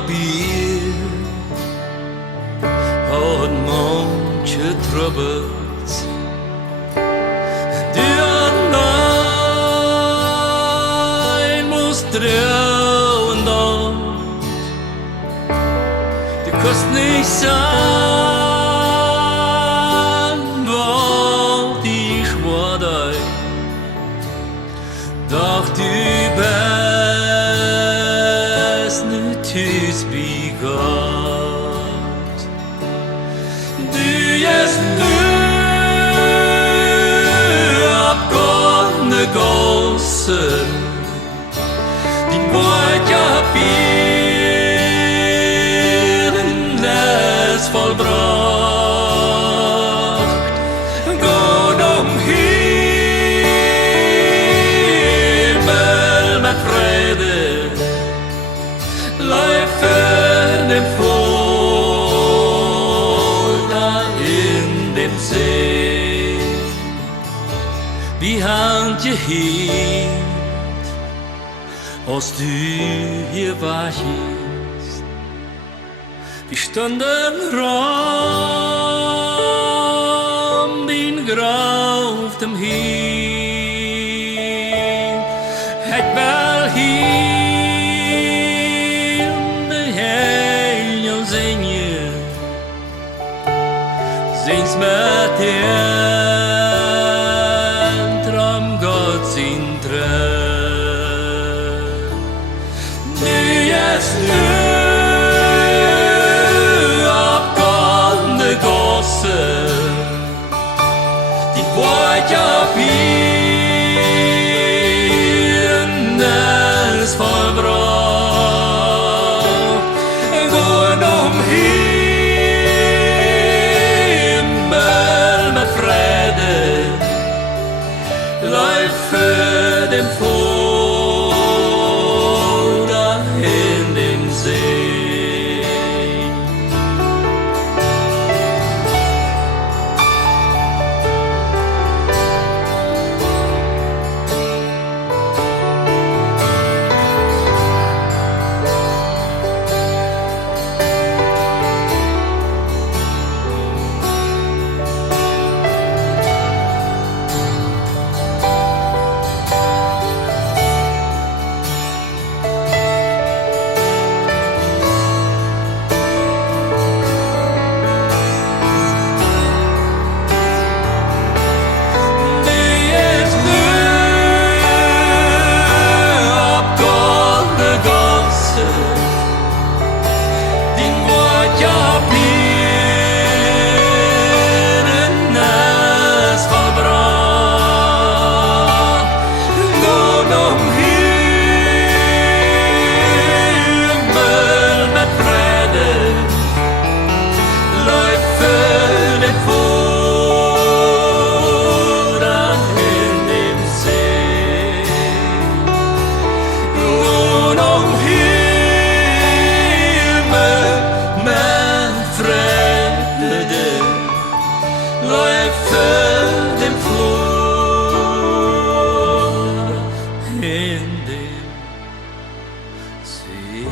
papier har manche trubbels. Du allein musst dröhen dort. Du kannst nicht sagen, was ich war dir. Doch du bist nicht hüs wie Gott. Du jest nu abgående gosse, din vart jag bilen läs vollbracht. Går de himmel med frede, läufer dem Fåda in dem See. Vi hann je hit, als du hier warst. Vi stunden ram din grav dem hin. Het wel hier de hel zingen, zings met tram God sin trön. Nu jest nu abgående gosse, din vart jag bindes förbrott. Går de himmel med frede, läufer dem Fåda in dem See. Din vart jag bindes förbrott. Går de himmel med frede, läufer dem Fåda in dem See. Går de läufer dem Fåda in dem See.